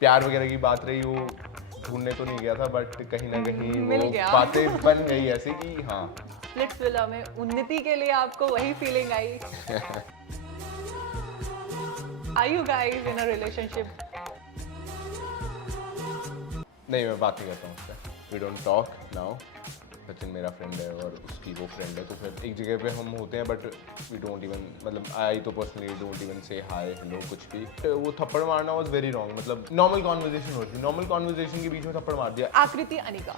प्यार वगैरह की बात रही, वो ढूंढने तो नहीं गया था बट कहीं ना कहीं मिल वो गया। बातें बन गई ऐसे कि हाँ। स्प्लिट्सविला में उन्नति के लिए आपको वही फीलिंग आई? Are you guys in a relationship? नहीं, मैं बात नहीं करता हूँ उससे, we don't talk now. Sachin मेरा फ्रेंड है और उसकी वो फ्रेंड है, तो फिर एक जगह पे हम होते हैं बट वी डोंट इवन, मतलब आई तो पर्सनली डोंट इवन से हाय हेलो कुछ भी। वो थप्पड़ मारना वाज वेरी रॉन्ग, मतलब नॉर्मल कॉन्वर्जेशन होती, नॉर्मल कॉन्वर्जेशन के बीच में थप्पड़ मार दिया। आकृति अनिका।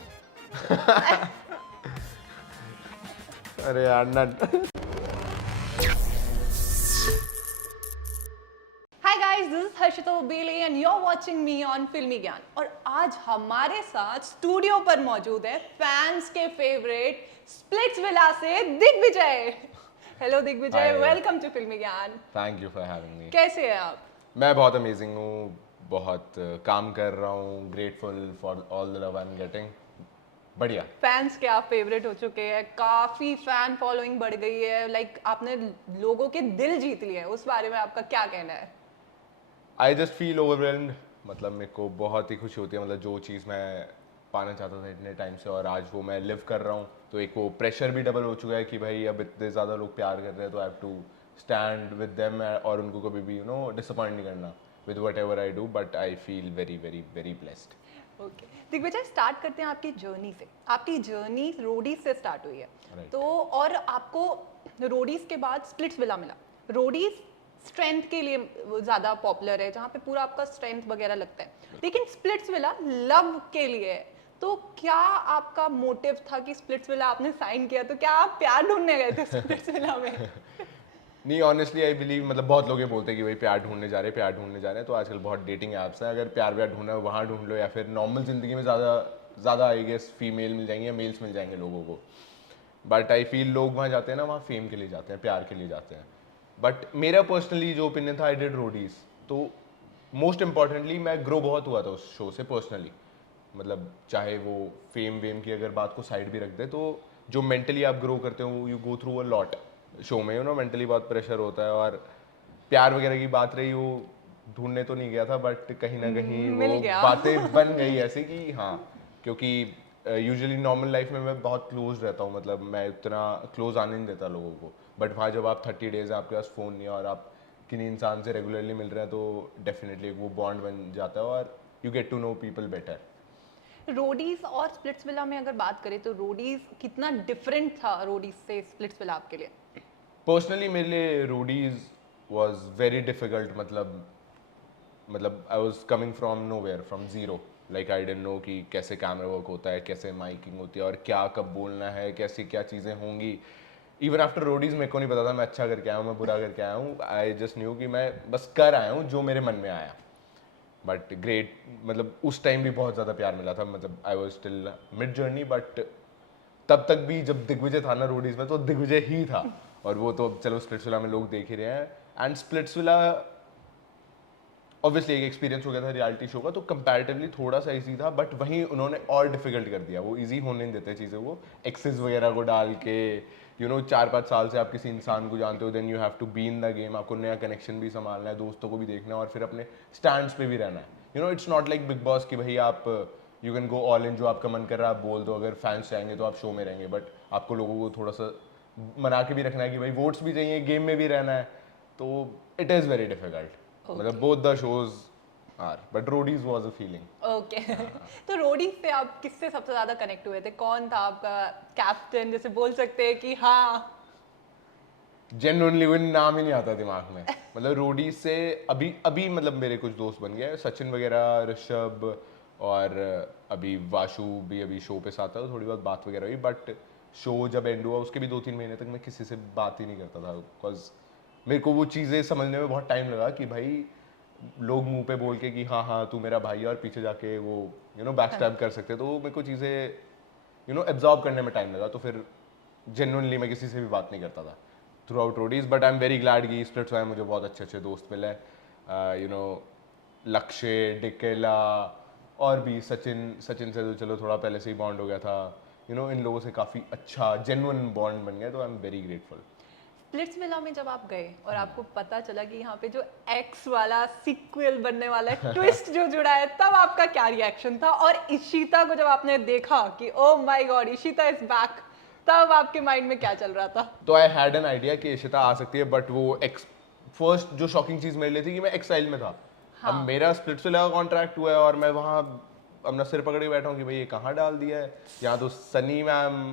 अरे यार नन। Hi guys, this is Harshita Beley and you are watching me on Filmygyan. और आज हमारे साथ स्टूडियो पर मौजूद है फैंस के फेवरेट स्प्लिट्सविला से Digvijay. Hello Digvijay, Hi. Welcome to Filmygyan. Thank you for having me. कैसे हैं आप? मैं बहुत अमेजिंग हूँ, बहुत काम कर रहा हूँ, grateful for all the love I am getting. बढ़िया। फैंस के आप फेवरेट हो चुके हैं, काफी फैन फॉलोइंग बढ़ गई है, लाइक आपने लोगों के दिल जीत लिए हैं, उस बारे में आपका क्या कहना है? आई जस्ट फील ओवरवेल्म्ड, मतलब मेरे को बहुत ही खुशी होती है, मतलब जो चीज़ मैं पाना चाहता था इतने टाइम से और आज वो मैं लिव कर रहा हूँ, तो एक वो प्रेशर भी डबल हो चुका है कि भाई अब इतने ज़्यादा लोग प्यार कर रहे हैं तो I have to stand with them और उनको कभी भी डिसअपॉइंट नहीं करना with whatever I do, but I feel very very very blessed. Okay Digvijay, start करते हैं आपकी जर्नी से। आपकी जर्नी रोडीज से स्टार्ट हुई है। Right. तो और आपको रोडीज के बाद स्प्लिट्सविला मिला। रोडीज स्ट्रेंथ के लिए ज़्यादा पॉपुलर है, जहाँ पे पूरा आपका स्ट्रेंथ वगैरह लगता है, लेकिन स्प्लिट्सविला लव के लिए है। तो क्या आपका मोटिव था कि स्प्लिट्सविला आपने साइन किया, तो क्या आप प्यार ढूंढने गए थे स्प्लिट्सविला में? नहीं, ऑनेस्टली आई बिलीव, मतलब बहुत लोग ये बोलते हैं कि भाई प्यार ढूंढने जा रहे हैं, प्यार ढूंढने जा रहे हैं, तो आजकल बहुत डेटिंग ऐप्स हैं, अगर प्यार व्यार ढूंढना है वहाँ ढूंढ लो, या फिर नॉर्मल ज़िंदगी में ज़्यादा आई गेस फीमेल मिल जाएंगे या मेल्स मिल जाएंगे लोगों को। बट आई फील लोग वहाँ जाते हैं ना, वहाँ फेम के लिए जाते हैं, प्यार के लिए जाते हैं। बट मेरा पर्सनली जो ओपिनियन था, आई डिड रोडीज, तो मोस्ट इंपॉर्टेंटली मैं ग्रो बहुत हुआ था उस शो से पर्सनली। मतलब चाहे वो फेम वेम की अगर बात को साइड भी रख दे, तो जो मेंटली आप ग्रो करते हो, you go through a lot show में, मेंटली बहुत प्रेशर होता है। और प्यार वगैरह की बात रही, वो ढूंढने तो नहीं गया था बट कहीं ना कहीं मिल वो गया। बातें बन गई ऐसे कि हाँ, क्योंकि यूजुअली नॉर्मल लाइफ में मैं बहुत क्लोज रहता हूँ, मतलब मैं इतना क्लोज आने नहीं देता लोगों को, बट वहाँ जब आप 30 डेज आपके पास फ़ोन नहीं है और आप किसी इंसान से रेगुलरली मिल रहे हैं, तो डेफिनेटली वो बॉन्ड बन जाता है और you get to know people better. Roadies और स्प्लिट्सविला में अगर बात करें तो रोडीज कितना डिफरेंट था रोडीज से स्प्लिट्सविला आपके लिए? पर्सनली मेरे लिए रोडीज वॉज वेरी डिफिकल्ट, मतलब I was coming from nowhere, from zero. Like I didn't know कि कैसे कैमरा वर्क होता है, कैसे माइकिंग होती है और क्या कब बोलना है, कैसी क्या चीज़ें होंगी। इवन आफ्टर रोडीज मेरे को नहीं पता था मैं अच्छा करके आया हूँ, मैं बुरा करके आया हूँ। आई जस्ट न्यू कि मैं बस कर आया हूँ जो मेरे मन में आया। बट ग्रेट, मतलब उस टाइम भी बहुत ज़्यादा प्यार मिला था, मतलब I was still mid journey, but तब तक भी जब दिग्विजय था ना रोडीज में, तो दिग्विजय ही था। और वो तो चलो स्प्लिट्सविला में लोग देख ही रहे हैं। एंड स्प्लिट्सविला ऑब्वियसली एक एक्सपीरियंस हो गया था रियलिटी शो का, तो कंपैरेटिवली थोड़ा सा इजी था, बट वहीं उन्होंने और डिफिकल्ट कर दिया। वो इजी होने नहीं देते चीज़ें, वो एक्सेस वगैरह को डाल के 4-5 साल से आप किसी इंसान को जानते हो, then you have to be in the game, आपको नया कनेक्शन भी संभालना है, दोस्तों को भी देखना है और फिर अपने स्टैंड्स पे भी रहना है। It's not like big boss कि भाई आप you can go all in, जो आपका मन कर रहा है आप बोल दो, अगर फैंस चाहेंगे तो आप शो में रहेंगे, बट आपको लोगों को थोड़ा सा मना के भी रखना है कि भाई वोट्स भी चाहिए, गेम में भी रहना है, तो इट इज़ वेरी डिफिकल्ट। मतलब both the shows are, but Roadies was a feeling. Okay. तो रोडीज से आप किससे सबसे ज्यादा कनेक्ट हुए थे? कौन था आपका कैप्टन, जैसे बोल सकते हैं कि हाँ? जेन्युइनली कोई नाम ही नहीं आता दिमाग में। मतलब रोडीज से अभी अभी मतलब मेरे कुछ दोस्त बन गए, सचिन वगैरह, ऋषभ, और अभी वाशु भी अभी शो पे साथ था, तो थोड़ी बहुत बात वगैरह हुई। बट शो जब एंड हुआ उसके भी 2-3 महीने तक मैं किसी से बात ही नहीं करता था, बिकॉज मेरे को वो चीज़ें समझने में बहुत टाइम लगा कि भाई लोग मुंह पे बोल के कि हाँ हाँ तू मेरा भाई है, और पीछे जाके वो बैक स्टैब कर सकते, तो मेरे को चीज़ें एब्जॉर्ब करने में टाइम लगा, तो फिर जेन्युइनली मैं किसी से भी बात नहीं करता था through out Roadies. But I am very glad कि स्प्लिट्स में मुझे बहुत अच्छे अच्छे दोस्त मिले, लक्ष्य, डिकेला, और भी सचिन से तो चलो थोड़ा पहले से ही बॉन्ड हो गया था। इन लोगों से काफ़ी अच्छा जेन्युइन बॉन्ड बन गया, तो आई एम वेरी ग्रेटफुल। स्प्लिट्सविला में जब आप गए और आपको पता चला कि यहाँ पे जो एक्स वाला सीक्वल बनने वाला है, ट्विस्ट जो जुड़ा है, तब आपका क्या रिएक्शन था? और इशिता को जब आपने देखा कि oh my God Ishita is back, तब आपके माइंड में क्या चल रहा था? तो आई हैड एन आइडिया कि इशिता आ सकती है, बट वो फर्स्ट जो शॉकिंग चीज मेरे लिए थी कि मैं एक्साइल में था। अब मेरा स्प्लिट्सविला का कॉन्ट्रैक्ट हुआ है और मैं वहाँ अपना सिर पकड़ के बैठा हूँ कि भाई ये कहाँ डाल दिया है। यहाँ तो सनी मैम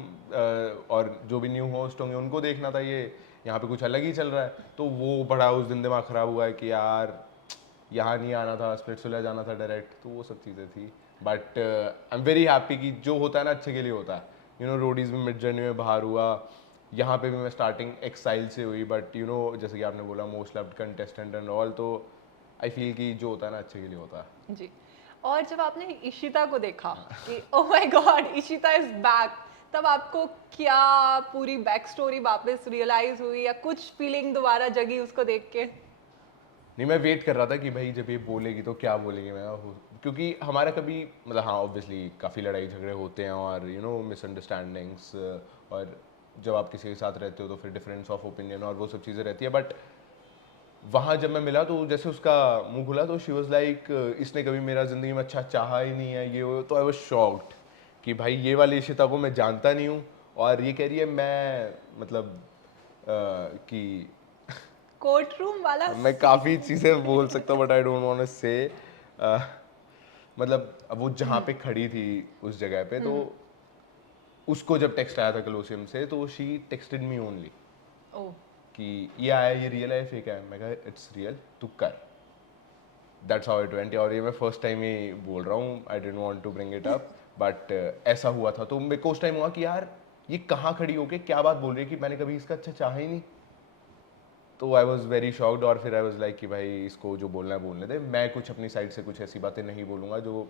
और जो भी न्यू होस्ट होंगे उनको देखना था, ये यहाँ पे कुछ अलग ही चल रहा है। तो वो बड़ा उस दिन दिमाग खराब हुआ है कि यार यहाँ नहीं आना था, स्प्लिट्सविला जाना था डायरेक्ट। तो वो सब चीज़ें थी, but I am very happy कि जो होता है ना अच्छे के लिए होता है। यू नो रोडीज में मिड जर्नी में बाहर हुआ, यहाँ पे भी मैं स्टार्टिंग एक्साइल से हुई, बट यू नो जैसे कि आपने बोला most loved contestant and all, तो आई फील कि जो होता है ना अच्छे के लिए होता है जी। और जब आपने इशिता को देखा कि oh my God Ishita is back, तब आपको क्या पूरी बैक स्टोरी वापस रियलाइज हुई या कुछ फीलिंग दोबारा जगी उसको देख के? नहीं, मैं वेट कर रहा था कि भाई जब ये बोलेगी तो क्या बोलेगी मैं, क्योंकि हमारा कभी मतलब हाँ ऑब्वियसली काफ़ी लड़ाई झगड़े होते हैं और यू नो मिसअंडरस्टैंडिंग्स, और जब आप किसी के साथ रहते हो तो फिर डिफरेंस ऑफ ओपिनियन और वो सब चीज़ें रहती है। बट वहाँ जब मैं मिला तो जैसे उसका मुंह खुला तो शी वाज लाइक इसने कभी मेरा ज़िंदगी में अच्छा चाहा ही नहीं है ये वो। तो आई वाज शॉक्ड कि भाई ये वाली इशिता को मैं जानता नहीं हूँ, और ये कह रही है मैं मतलब कि कोर्ट रूम वाला मैं काफ़ी चीज़ें बोल सकता हूँ but I don't want to say, मतलब अब वो जहाँ पे खड़ी थी उस जगह पे, तो उसको जब टेक्स्ट आया था कलोसियम से तो शी टेक्सटेड मी ओनली ओ कि ये आया, ये रियल है फेक है। मैं कहा इट्स रियल, तू कर। That's how it went. और ये मैं फर्स्ट टाइम ही बोल रहा हूँ, I didn't want to bring it up, but ऐसा हुआ था। तो मेरे को उस टाइम हुआ कि यार ये कहाँ खड़ी होके क्या बात बोल रही है कि मैंने कभी इसका अच्छा चाहा ही नहीं। तो आई वॉज वेरी शॉक्ड, और फिर आई वॉज लाइक कि भाई इसको जो बोलना है बोलने दे, मैं कुछ अपनी साइड से कुछ ऐसी बातें नहीं बोलूँगा जो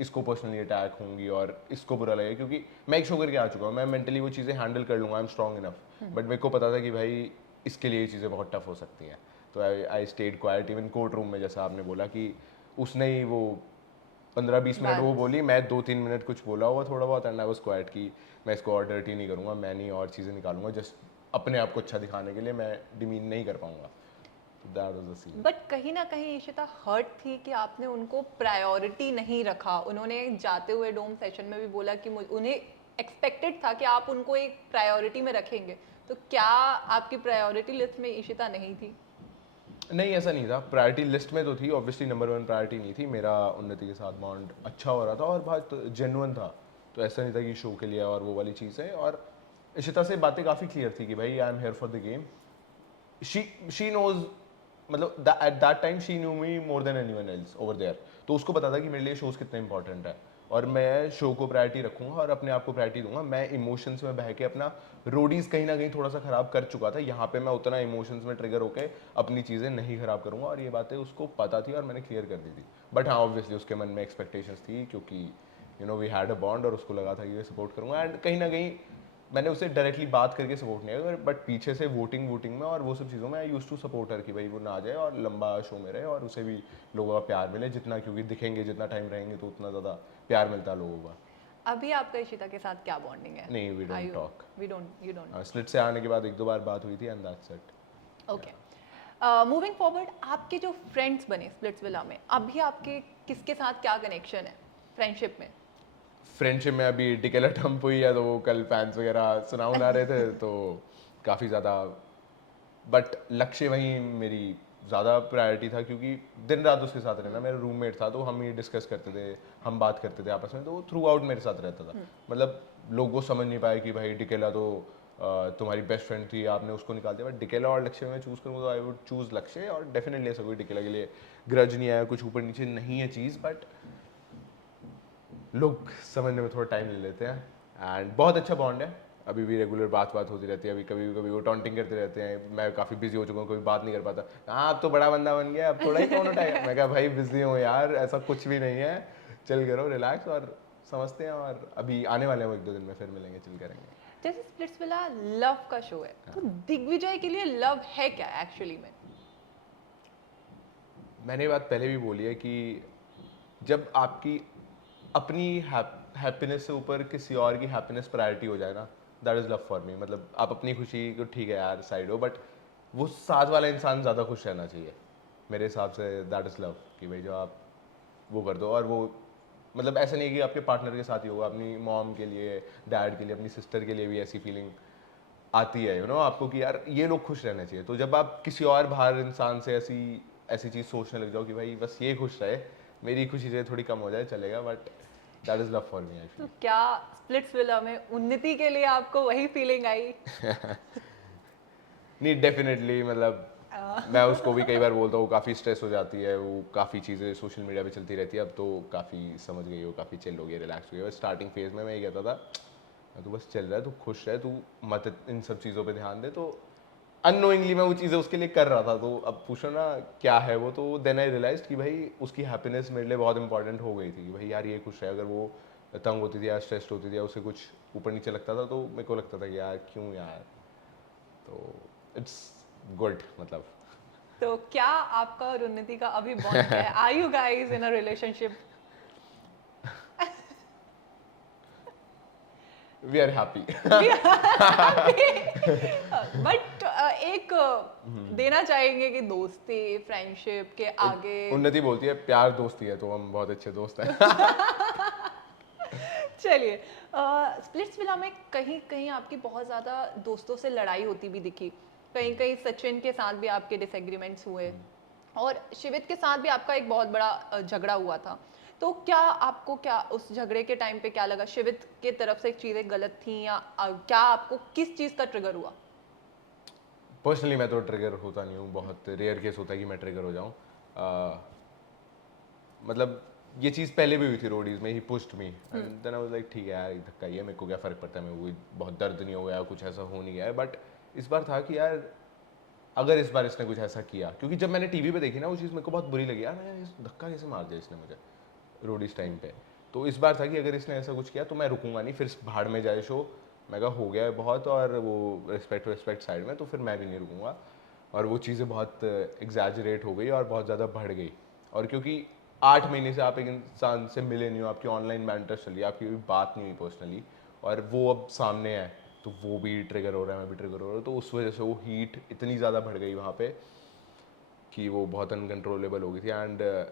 इसको पर्सनली अटैक होंगी और इसको बुरा लगेगा, क्योंकि मैं एक शो करके आ चुका हूँ, मैं मेंटली वो चीज़ें हैंडल कर लूँगा, I am strong enough. But मेरे को पता था कि भाई इसके लिए ये चीज़ें बहुत टफ हो सकती हैं। तो I stayed quite even court room में, जैसा आपने बोला कि उसने ही वो 15-20 मिनट वो बोली, मैं 2-3 मिनट कुछ बोला हुआ थोड़ा बहुत, एंड आई वाज क्वाइट कि मैं इसको और डर्टी नहीं करूँगा, मैं नहीं और चीज़ें निकालूंगा, जस्ट अपने आप को अच्छा दिखाने के लिए मैं डिमीन नहीं कर पाऊंगा। That was the scene. But कहीं ना कहीं इशिता हर्ट थी कि आपने उनको प्रायोरिटी नहीं रखा। उन्होंने जाते हुए डोम सेशन में भी बोला कि उन्हें एक्सपेक्टेड था कि आप उनको एक प्रायोरिटी में रखेंगे, तो क्या आपकी प्रायोरिटी लिस्ट में इशिता नहीं थी? नहीं, ऐसा नहीं था, प्रायोरिटी लिस्ट में तो थी, ऑब्वियसली नंबर 1 प्रायोरिटी नहीं थी। मेरा उन्नति के साथ बॉन्ड अच्छा हो रहा था और बहुत जेन्युइन था, तो ऐसा नहीं था कि शो के लिए और वो वाली चीज़ है। और इशिता से बातें काफ़ी क्लियर थी कि भाई I am here for the game. She knows, मतलब at that time she knew me more than anyone else over there. तो उसको पता था कि मेरे लिए शोज़ कितने इंपॉर्टेंट है, और मैं शो को प्रायोरिटी रखूंगा और अपने आप को प्रायोरिटी दूंगा। मैं इमोशंस में बह के अपना रोडीज कहीं ना कहीं थोड़ा सा खराब कर चुका था, यहाँ पे मैं उतना इमोशंस में ट्रिगर होकर अपनी चीज़ें नहीं खराब करूंगा, और ये बातें उसको पता थी और मैंने क्लियर कर दी थी। बट हाँ ऑब्वियसली उसके मन में एक्सपेक्टेशंस थी, क्योंकि you know we had a bond, और उसको लगा था कि ये सपोर्ट करूंगा। एंड कहीं ना कहीं मैंने उसे डायरेक्टली बात करके सपोर्ट नहीं किया, बट पीछे से वोटिंग में और वो सब चीज़ों में आई यूज टू सपोर्ट हर कि भाई वो ना आ जाए और लंबा शो में रहे और उसे भी लोगों का प्यार मिले जितना, क्योंकि दिखेंगे जितना टाइम रहेंगे तो उतना ज़्यादा प्यार मिलता है लोगों का। अभी आपका इशिता के साथ क्या बॉन्डिंग है? नहीं, we don't talk. You don't. Split से आने के बाद 1-2 बार बात हुई थी and that's it. Okay, moving forward, आपके जो फ्रेंड्स बने स्प्लिट्सविला में, अभी आपके किसके साथ क्या कनेक्शन है फ्रेंडशिप में? फ्रेंडशिप में अभी टिकेला टम्प हुई है, तो वो कल फैंस वगैरह सुना रहे थे तो काफ़ी ज़्यादा, बट लक्ष्य वहीं मेरी ज़्यादा प्रायोरिटी था, क्योंकि दिन रात उसके साथ रहना, मेरा रूममेट था तो हम ही डिस्कस करते थे, हम बात करते थे आपस में, तो वो थ्रू आउट मेरे साथ रहता था। मतलब लोगों समझ नहीं पाए कि भाई टिकेला तो तुम्हारी बेस्ट फ्रेंड थी, आपने उसको निकाल दिया। बट टिकेला और लक्ष्य में चूज़ करूँगा तो आई वुड चूज़ लक्ष्य, और डेफिनेटली ऐसा कोई टिकेला के लिए ग्रज नहीं आया, कुछ ऊपर नीचे नहीं है चीज़, बट लोग समझने में थोड़ा टाइम ले लेते हैं। एंड बहुत अच्छा बॉन्ड है, अभी भी रेगुलर बात होती रहती है। अभी कभी कभी वो टॉन्टिंग करते रहते हैं, मैं काफ़ी बिजी हो चुका हूँ, कोई बात नहीं कर पाता। हाँ अब तो बड़ा बंदा बन गया, अब थोड़ा ही फ़ोन उठाएगा। मैं कहा भाई बिजी हूँ यार, ऐसा कुछ भी नहीं है, चिल करो, रिलैक्स, और समझते हैं। और अभी आने वाले हैं वो 1-2 दिन में, फिर मिलेंगे, चिल करेंगे। जैसे स्प्लिट्सविला लव का शो है, तो दिग्विजय के लिए लव है क्या एक्चुअली में? मैंने ये बात पहले भी बोली है कि जब आपकी अपनी हैप्पीनेस से ऊपर किसी और की हैप्पीनेस प्रायोरिटी हो जाए ना, दैट इज़ लव फॉर मी। मतलब आप अपनी खुशी को ठीक है यार साइड हो, बट वो साथ वाला इंसान ज़्यादा खुश रहना चाहिए मेरे हिसाब से। दैट इज़ लव, कि भाई जो आप वो कर दो। और वो मतलब ऐसा नहीं है कि आपके पार्टनर के साथ ही होगा, अपनी मॉम के लिए, डैड के लिए, अपनी सिस्टर के लिए भी ऐसी फीलिंग आती है आपको कि यार ये लोग खुश रहने चाहिए। तो जब आप किसी और बाहर इंसान से ऐसी ऐसी चीज़ सोचने लग जाओ कि भाई बस ये खुश रहे, मेरी खुशी से थोड़ी कम हो जाए चलेगा, but that is love for me I तो फील। क्या स्प्लिट्सविला में उन्नति के लिए आपको वही फीलिंग आई? नहीं, डेफिनेटली मतलब मैं उसको भी कई बार बोलता हूँ, काफ़ी स्ट्रेस हो जाती है, वो काफ़ी चीज़ें सोशल मीडिया पे चलती रहती है। अब तो काफ़ी समझ गई हो, काफ़ी चिल हो गई, रिलैक्स हो गई। और स्टार्टिंग फेज में मैं ये कहता था तू बस चल रहा है, तू खुश रहे, तू मत इन सब चीज़ों पे ध्यान दे। तो अननोइंगली मैं वो चीज़ें उसके लिए कर रहा था। तो अब पूछो ना क्या है वो, तो देन आई रियलाइज कि भाई उसकी हैप्पीनेस मेरे लिए बहुत इंपॉर्टेंट हो गई थी कि भाई यार ये खुश है। अगर वो तंग होती थी या स्ट्रेस्ड होती थी या उसे कुछ ऊपर नीचे लगता था, तो मेरे को लगता था कि यार क्यों यार। तो इट्स गुड मतलब। तो क्या आपका और उन्नति का अभी बॉन्ड क्या है? Are you guys in a relationship? We are happy. But एक देना चाहेंगे कि दोस्ती फ्रेंडशिप के आगे। उन्नति बोलती है प्यार दोस्ती है, तो हम बहुत अच्छे दोस्त हैं। चलिए, स्प्लिट्सविला में कहीं कहीं आपकी बहुत ज़्यादा दोस्तों से लड़ाई होती भी दिखी, कहीं कहीं सचिन के साथ भी आपके डिसएग्रीमेंट्स हुए, और शिवित के साथ भी आपका एक बहुत बड़ा झगड़ा हुआ था। तो क्या आपको, क्या उस झगड़े के टाइम पे क्या लगा? शिवित के तरफ से चीज़ें गलत थी, या क्या आपको किस चीज़ का ट्रिगर हुआ? पर्सनली मैं तो ट्रिगर होता नहीं हूँ, बहुत रेयर केस होता है कि मैं ट्रिगर हो जाऊँ। मतलब ये चीज़ पहले भी हुई थी रोडीज में, he pushed me and then I was like ठीक है यार, एक धक्का ही है, मेरे को क्या फ़र्क पड़ता है, मेरे को कोई बहुत दर्द नहीं हो गया, कुछ ऐसा हो नहीं गया है। बट इस बार था कि यार अगर इस बार इसने कुछ ऐसा किया, क्योंकि जब मैंने टीवी पे देखी ना वो चीज़, मेरे को बहुत बुरी लगी यार, मैंने इस धक्का कैसे मार दिया इसने मुझे रोडीज टाइम पे। तो इस बार था कि अगर इसने ऐसा कुछ किया तो मैं रुकूंगा नहीं, फिर भाड़ में जाए शो। मैं कहा हो गया है बहुत, और वो रिस्पेक्ट साइड में, तो फिर मैं भी नहीं रुकूंगा। और वो चीज़ें बहुत एग्जैजरेट हो गई और बहुत ज़्यादा बढ़ गई। और क्योंकि 8 महीने से आप एक इंसान से मिले नहीं हो, आपकी ऑनलाइन बैंटर चली, आपकी कोई बात नहीं हुई पर्सनली, और वो अब सामने है, तो वो भी ट्रिगर हो रहा है, मैं भी ट्रिगर हो रहा हूँ। तो उस वजह से वो हीट इतनी ज़्यादा बढ़ गई वहाँ पे कि वो बहुत अनकंट्रोलेबल हो गई थी। And I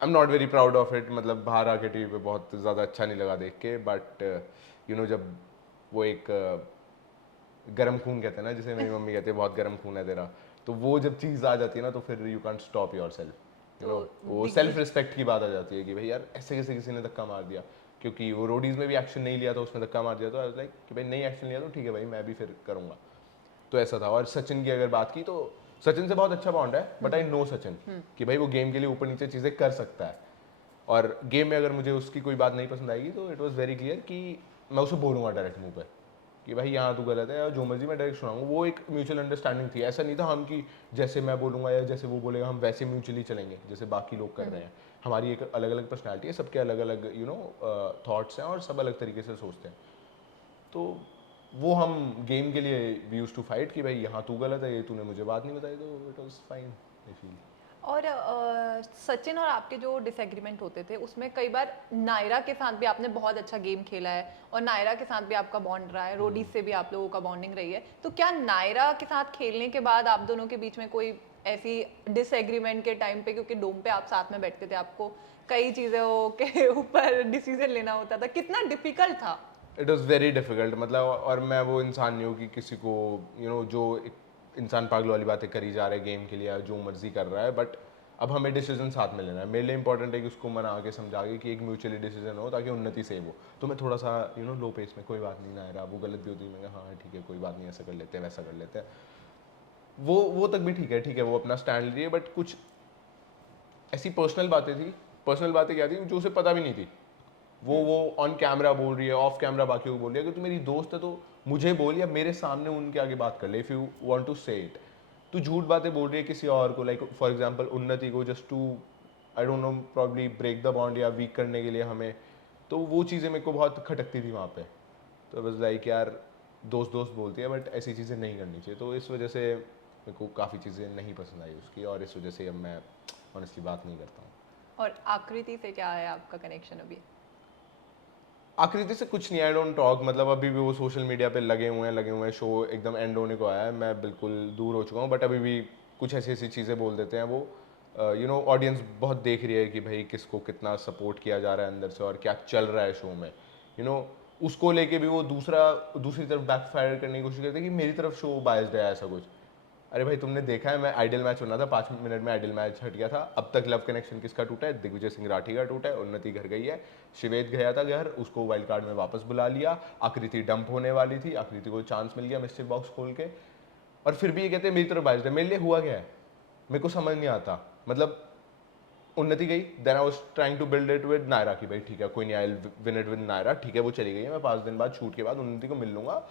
am not very proud of it, मतलब बाहर आके टीवी पे बहुत ज़्यादा अच्छा नहीं लगा देख के। बट जब वो एक गरम खून कहते हैं ना, जिसे मेरी मम्मी कहती है बहुत गरम खून है तेरा, तो वो जब चीज़ आ जाती है ना, तो फिर you can't stop your self. तो वो सेल्फ रिस्पेक्ट की बात आ जाती है कि भाई यार ऐसे कैसे किसी ने धक्का मार दिया। क्योंकि वो रोडीज में भी एक्शन नहीं लिया था, उसने धक्का मार दिया, तो आई वाज लाइक कि भाई नहीं एक्शन लिया तो ठीक है भाई, मैं भी फिर करूँगा। तो ऐसा था। और सचिन की अगर बात की तो सचिन से बहुत अच्छा बॉन्ड है, बट आई नो सचिन कि भाई वो गेम के लिए ऊपर नीचे चीज़ें कर सकता है। और गेम में अगर मुझे उसकी कोई बात नहीं पसंद आएगी तो इट वॉज वेरी क्लियर कि मैं उसे बोलूँगा डायरेक्ट मुंह पे कि भाई यहाँ तू गलत है, या जो मर्जी मैं डायरेक्ट सुनाऊंगा। वो एक म्यूचुअल अंडरस्टैंडिंग थी, ऐसा नहीं था हम कि जैसे मैं बोलूँगा या जैसे वो बोलेगा हम वैसे म्यूचुअली चलेंगे जैसे बाकी लोग कर रहे हैं। हमारी एक अलग अलग पर्सनैलिटी है, सबके अलग अलग थॉट्स हैं, और सब अलग तरीके से सोचते हैं। तो वो हम गेम के लिए वी यूज टू फाइट कि भाई यहाँ तू गलत है, ये तूने मुझे बात नहीं बताई, तो it was fine I feel. और सचिन और आपके जो डिसएग्रीमेंट होते थे उसमें कई बार नायरा के साथ भी आपने बहुत अच्छा गेम खेला है, और नायरा के साथ भी आपका बॉन्ड रहा है, रोडीज से भी आप लोगों का बॉन्डिंग रही है। तो क्या नायरा के साथ खेलने के बाद आप दोनों के बीच में कोई ऐसी डिसएग्रीमेंट के टाइम पे, क्योंकि डोम पे आप साथ में बैठते थे, आपको कई चीज़ों के ऊपर डिसीजन लेना होता था, कितना डिफिकल्ट था? इट वॉज वेरी डिफिकल्ट मतलब। और मैं वो इंसान नहीं हूँ कि किसी को जो एक इंसान पागल वाली बातें करी जा रहा है गेम के लिए या जो मर्जी कर रहा है, बट अब हमें डिसीजन साथ में लेना है। मेरे लिए इंपॉर्टेंट है कि उसको मना के समझा के कि एक म्यूचुअली डिसीजन हो, ताकि उन्नति सेव हो। तो मैं थोड़ा सा लो पेस में, कोई बात नहीं ना रहा, वो गलत भी होती है, मैं कहा हाँ ठीक है कोई बात नहीं, ऐसा कर लेते हैं वैसा कर लेते हैं। वो तक भी ठीक है, वो अपना स्टैंड ले रही है। बट कुछ ऐसी पर्सनल बातें क्या थी जो उसे पता भी नहीं थी, वो ऑन कैमरा बोल रही है, ऑफ कैमरा बाकी को बोल रही है कि तू मेरी दोस्त है तो मुझे बोल, या मेरे सामने उनके आगे बात कर ले इफ़ यू वांट टू से इट। तू झूठ बातें बोल रही है किसी और को, लाइक फॉर एग्जांपल उन्नति को, just to I don't know probably break the bond या वीक करने के लिए हमें। तो वो चीज़ें मेरे को बहुत खटकती थी वहाँ पे। तो बस लाइक यार दोस्त दोस्त बोलती है, बट ऐसी चीज़ें नहीं करनी चाहिए। तो इस वजह से मेरे को काफ़ी चीज़ें नहीं पसंद आई उसकी, और इस वजह से अब मैं ऑनेस्टली बात नहीं करता हूँ। और आकृति से क्या है आपका कनेक्शन अभी? आकृति से कुछ नहीं, आई डोंट टॉक, मतलब अभी भी वो सोशल मीडिया पे लगे हुए हैं, शो एकदम एंड होने को आया है, मैं बिल्कुल दूर हो चुका हूँ, बट अभी भी कुछ ऐसी ऐसी चीज़ें बोल देते हैं वो, ऑडियंस बहुत देख रही है कि भाई किसको कितना सपोर्ट किया जा रहा है अंदर से और क्या चल रहा है शो में, उसको लेके भी वो दूसरी तरफ बैकफायर करने की कोशिश करते हैं कि मेरी तरफ शो बायस्ड है ऐसा कुछ। अरे भाई तुमने देखा है, मैं आइडियल मैच बना था, 5 मिनट में आइडियल मैच हट गया था, अब तक लव कनेक्शन किसका टूटा है? दिग्विजय सिंह राठी का टूटा है, उन्नति घर गई है, शिवेद गया था घर, उसको वाइल्ड कार्ड में वापस बुला लिया, आकृति डंप होने वाली थी, आकृति को चांस मिल गया मिस्ट्री बॉक्स खोल के, और फिर भी ये कहते हैं मेरी तरफ बायस्ड है। मेरे लिए हुआ क्या है मेरे को समझ नहीं आता, मतलब उन्नति गई, then I was trying to build it with Naira की भाई ठीक है कोई नहीं, I will win it with Naira, ठीक है वो चली गई है, मैं 5 दिन बाद शूट के बाद उन्नति को मिल लूंगा,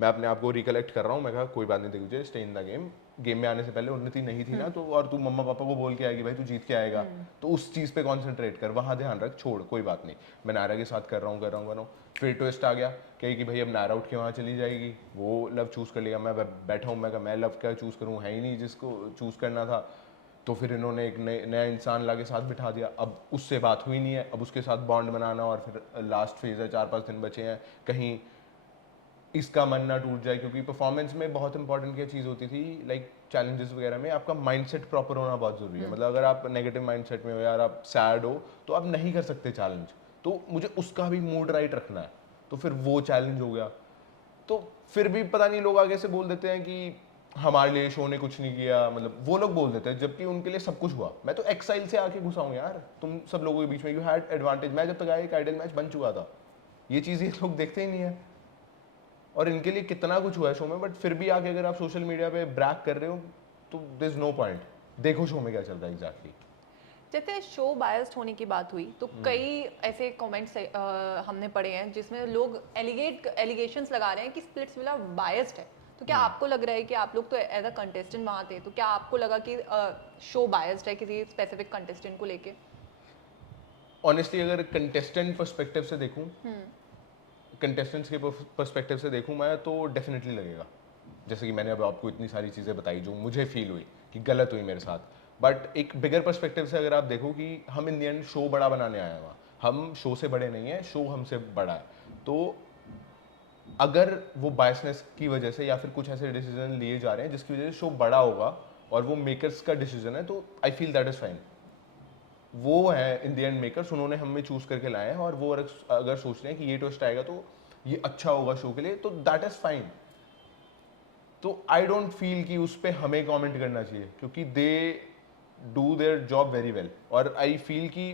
मैं अपने आप को रिकलेक्ट कर रहा हूँ, मैं कहा कोई बात नहीं Digvijay, stay in the game में आने से पहले उन्नति नहीं थी ना, तो और तू मम्मा पापा को बोल के आएगी भाई तू जीत के आएगा, तो उस चीज़ पे कॉन्सेंट्रेट कर, वहाँ ध्यान रख, छोड़ कोई बात नहीं, मैं नायरा के साथ कर रहा हूँ। फिर ट्विस्ट आ गया कही कि भाई अब नायरा उठ के वहाँ चली जाएगी, वो लव चूज़ कर लिया, मैं बैठा हूँ, मैं कहा मैं लव क्या चूज़ करूँ, है ही नहीं जिसको चूज़ करना था, तो फिर इन्होंने एक नया इंसान ला के साथ बिठा दिया, अब उससे बात हुई नहीं है, अब उसके साथ बॉन्ड बनाना, और फिर लास्ट फेज है, 4-5 दिन बचे हैं, कहीं इसका मन ना टूट जाए, क्योंकि परफॉर्मेंस में बहुत इंपॉर्टेंट क्या चीज़ होती थी, लाइक चैलेंजेस वगैरह में आपका माइंडसेट प्रॉपर होना बहुत ज़रूरी है, मतलब अगर आप नेगेटिव माइंडसेट में हो यार, आप सैड हो तो आप नहीं कर सकते चैलेंज, तो मुझे उसका भी मूड राइट रखना है, तो फिर वो चैलेंज हो गया, तो फिर भी पता नहीं लोग आगे से बोल देते हैं कि हमारे लिए शो ने कुछ नहीं किया, मतलब वो लोग बोल देते हैं जबकि उनके लिए सब कुछ हुआ, मैं तो एक्साइल से आके घुसा हूँ यार तुम सब लोगों के बीच में, यू हैड एडवांटेज, मैं जब तक आया एक आइडियल मैच बन चुका था, ये चीज़ ये लोग देखते ही नहीं है, और इनके लिए कितना कुछ हुआ है शो में, बट फिर भी आके अगर आप सोशल मीडिया पे ब्रैक कर रहे हो तो देयर इज नो पॉइंट, देखो शो में क्या चल रहा है एग्जैक्टली। जैसे शो बायस्ड होने की बात हुई तो कई ऐसे कमेंट्स हमने पढ़े हैं जिसमें लोग एलिगेशंस लगा रहे हैं कि स्प्लिट्सविला बायस्ड है, तो क्या आपको लग रहा है कि आप लोग तो एज अ कंटेस्टेंट वहाँ थे, तो क्या आपको लगा कि शो बायस्ड है किसी स्पेसिफिक कंटेस्टेंट को लेके? ऑनेस्टली अगर कंटेस्टेंट पर्सपेक्टिव से देखूं, कंटेस्टेंट्स के पर्सपेक्टिव से देखूं मैं तो डेफिनेटली लगेगा, जैसे कि मैंने अब आपको इतनी सारी चीज़ें बताई जो मुझे फील हुई कि गलत हुई मेरे साथ, बट एक बिगर पर्सपेक्टिव से अगर आप देखो कि हम इन दी एंड शो बड़ा बनाने आए हैं, वहाँ हम शो से बड़े नहीं हैं, शो हमसे बड़ा है, तो अगर वो बायसनेस की वजह से या फिर कुछ ऐसे डिसीजन लिए जा रहे हैं जिसकी वजह से शो बड़ा होगा और वो मेकर्स का डिसीजन है, तो I feel that is fine, वो है इन द एंड मेकर्स, उन्होंने हमें चूज करके लाए हैं, और वो अगर सोच रहे हैं कि ये ट्विस्ट आएगा तो ये अच्छा होगा शो के लिए, तो दैट इज फाइन, तो आई डोंट फील कि उस पर हमें कमेंट करना चाहिए, क्योंकि they do their job very well, और आई फील कि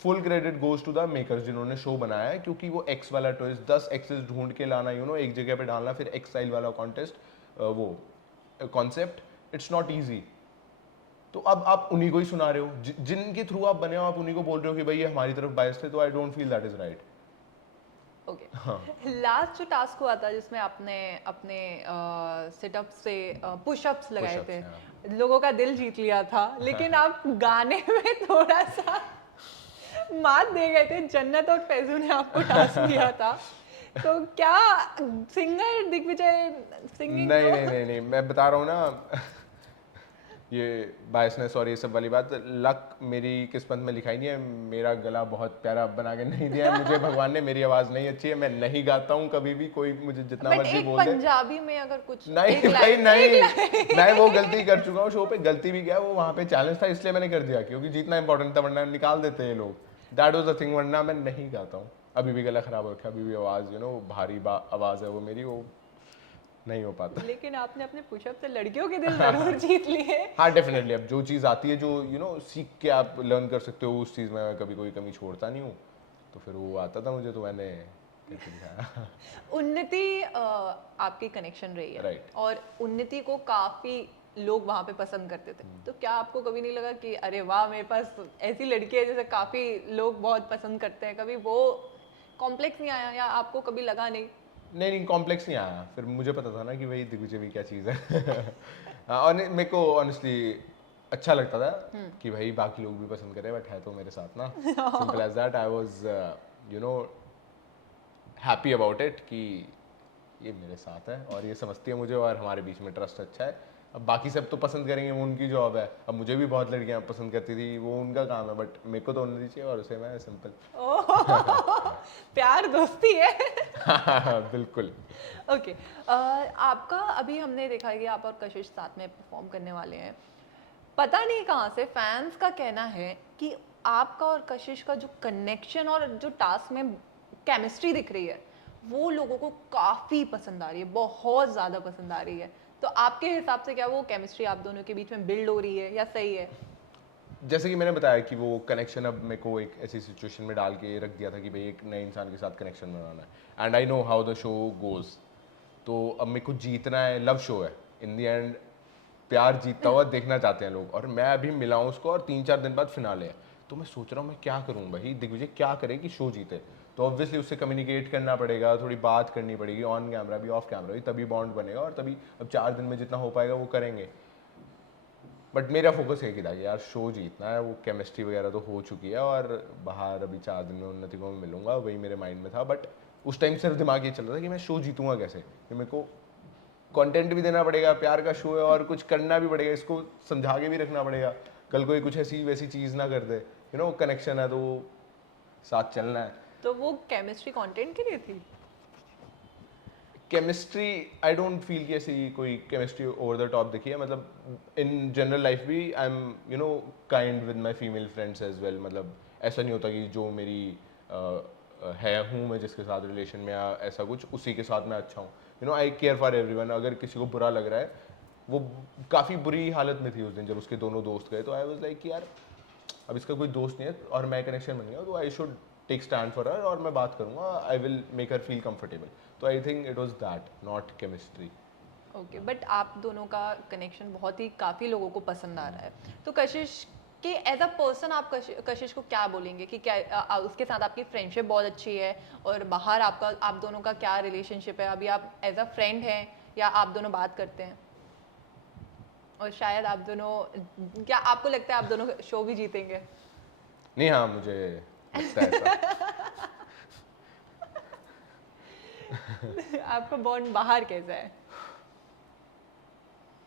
full credit goes to the makers जिन्होंने शो बनाया है, क्योंकि वो एक्स वाला ट्विस्ट 10 एक्सेस ढूंढ के लाना, एक जगह पे डालना, फिर एक्साइल वाला कॉन्टेस्ट, वो कॉन्सेप्ट, इट्स नॉट ईजी, तो अब आप उन्हीं को ही सुना रहे हो, जिनके थ्रू आप बने हो, आप उन्हीं को बोल रहे हो कि भाई ये हमारी तरफ बायस थे, तो I don't feel that is right. Okay, last जो टास्क हुआ था जिसमें आपने अपने सेटअप से पुशअप्स लगाए थे, लोगों का दिल जीत लिया था, लेकिन आप गाने में थोड़ा सा मात दे गए थे, जन्नत और फैजू ने आपको टास्क दिया था, तो क्या सिंगर दिग्विजय सिंगिंग? नहीं, मैं बता रहा हूँ ना ये बायसनेस और ये सब वाली बात, लक मेरी किस्मत में लिखाई नहीं है, मेरा गला बहुत प्यारा बना के नहीं दिया है मुझे भगवान ने, मेरी आवाज़ नहीं अच्छी है, मैं नहीं गाता हूँ कभी भी, कोई मुझे जितना मर्जी बोल दे। पंजाबी में अगर कुछ नहीं भाई नहीं, मैं वो गलती कर चुका हूँ शो पे, गलती भी क्या, वो वहाँ पे चैलेंज था इसलिए मैंने कर दिया, क्योंकि जीतना इंपॉर्टेंट था, वरना निकाल देते हैं लोग, दैट वाज द थिंग, वरना मैं नहीं गाता हूँ, अभी भी गला खराब हो रखा है, अभी भी आवाज़ भारी आवाज़ है वो मेरी, वो नहीं हो पाता। लेकिन आपने अपने पुशअप से लड़कियों के दिल जरूर जीत लिए। हाँ डेफिनेटली, अब जो चीज़ आती है जो सीख के आप लर्न कर सकते हो, उस चीज़ में मैं कभी कोई कमी छोड़ता नहीं हूँ, तो फिर वो आता था मुझे, तो मैंने उन्नति आपकी कनेक्शन रही है, Right. और उन्नति को काफी लोग वहाँ पे पसंद करते थे, तो क्या आपको कभी नहीं लगा कि अरे वाह मेरे पास ऐसी लड़की है जैसे काफी लोग बहुत पसंद करते हैं, कभी वो कॉम्प्लेक्स नहीं आया, या आपको कभी लगा नहीं? नहीं कॉम्प्लेक्स नहीं आया, फिर मुझे पता था ना कि भाई दिग्विजय भी क्या चीज़ है और मेरे को ऑनेस्टली अच्छा लगता था कि भाई बाकी लोग भी पसंद करें, बट है तो मेरे साथ ना, simple as that, I was happy about it कि ये मेरे साथ है और ये समझती है मुझे, और हमारे बीच में ट्रस्ट अच्छा है, अब बाकी सब तो पसंद करेंगे, वो उनकी जॉब है, अब मुझे भी बहुत लड़कियां पसंद करती थी, वो उनका काम है, बट मेरे को तो उन्नति चाहिए और उसे मैं सिंपल प्यार दोस्ती है। बिल्कुल। ओके आपका अभी हमने देखा है कि आप और कशिश साथ में परफॉर्म करने वाले हैं। पता नहीं कहाँ से फैंस का कहना है कि आपका और कशिश का जो कनेक्शन और जो टास्क में केमिस्ट्री दिख रही है वो लोगों को काफ़ी पसंद आ रही है, बहुत ज़्यादा पसंद आ रही है। तो आपके हिसाब से क्या वो केमिस्ट्री आप दोनों के बीच में बिल्ड हो रही है या सही है? जैसे कि मैंने बताया कि वो कनेक्शन अब मेरे को एक ऐसी सिचुएशन में डाल के रख दिया था कि भाई एक नए इंसान के साथ कनेक्शन बनाना है, and I know how the show goes. तो अब मेरे को जीतना है, लव शो है इन दी एंड, प्यार जीतता हुआ देखना चाहते हैं लोग, और मैं अभी मिला हूँ उसको और 3-4 दिन बाद फिनाले है। तो मैं सोच रहा हूँ मैं क्या करूँ भाई, दिग्विजय क्या करे कि शो जीते। तो ऑब्वियसली उससे कम्युनिकेट करना पड़ेगा, थोड़ी बात करनी पड़ेगी, ऑन कैमरा भी ऑफ कैमरा भी, तभी बॉन्ड बनेगा, और तभी अब 4 दिन में जितना हो पाएगा वो करेंगे। बट मेरा फोकस है कि था यार शो जीतना है, वो केमिस्ट्री वगैरह तो हो चुकी है, और बाहर अभी 4 दिन में उन्नति को मैं मिलूंगा, वही मेरे माइंड में था। बट उस टाइम सिर्फ दिमाग ये चल रहा था कि मैं शो जीतूंगा कैसे, कि मेरे को कंटेंट भी देना पड़ेगा, प्यार का शो है और कुछ करना भी पड़ेगा, इसको समझा के भी रखना पड़ेगा, कल कोई कुछ ऐसी वैसी चीज़ ना कर दे, कनेक्शन है तो साथ चलना है। तो वो केमिस्ट्री कंटेंट के लिए थी? केमिस्ट्री आई डोंट फील कि ऐसी कोई केमिस्ट्री ओवर द टॉप दिखी है, मतलब इन जनरल लाइफ भी I am kind with my female friends as well. मतलब ऐसा नहीं होता कि जो मेरी हूँ मैं जिसके साथ रिलेशन में या ऐसा कुछ, उसी के साथ मैं अच्छा हूँ। आई केयर फॉर एवरीवन। अगर किसी को बुरा लग रहा है, वो काफ़ी बुरी हालत में थी उस दिन जब उसके दोनों दोस्त गए, तो आई वाज लाइक यार अब इसका कोई दोस्त नहीं है और मैं कनेक्शन बन गया, तो I should take stand for her, और मैं बात करूंगा, I will make her feel comfortable. तो I think it was that, not chemistry. Okay but आप दोनों का कनेक्शन बहुत ही काफ़ी लोगों को पसंद आ रहा है। तो कशिश के एज अ पर्सन आप कशिश को क्या बोलेंगे कि क्या उसके साथ आपकी फ्रेंडशिप बहुत अच्छी है, और बाहर आप दोनों का क्या रिलेशनशिप है? अभी आप एज अ फ्रेंड हैं या आप दोनों बात करते हैं? और शायद आप दोनों, क्या आपको लगता है आप दोनों शो भी जीतेंगे? नहीं, हाँ मुझे लगता है ऐसा। आपका बॉन्ड बाहर कैसा है?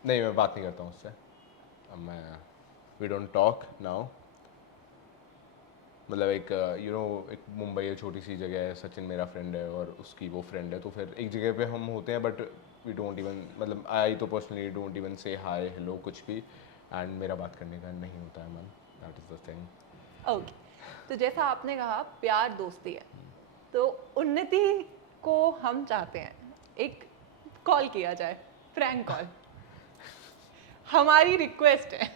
नहीं, मैं बात नहीं करता हूँ उससे, अब मैं वी डोंट टॉक नाउ। मतलब एक एक मुंबई है, छोटी सी जगह है, सचिन मेरा फ्रेंड है और उसकी वो फ्रेंड है, तो फिर एक जगह पे हम होते हैं, बट वी डोंट इवन, मतलब आई तो पर्सनली डोंट इवन से हाय हेलो कुछ भी, एंड मेरा बात करने का नहीं होता है मन, that is the thing. Okay तो जैसा आपने कहा प्यार दोस्ती है, तो उन्नति को हम चाहते हैं एक कॉल किया जाए, प्रैंक कॉल। हमारी रिक्वेस्ट है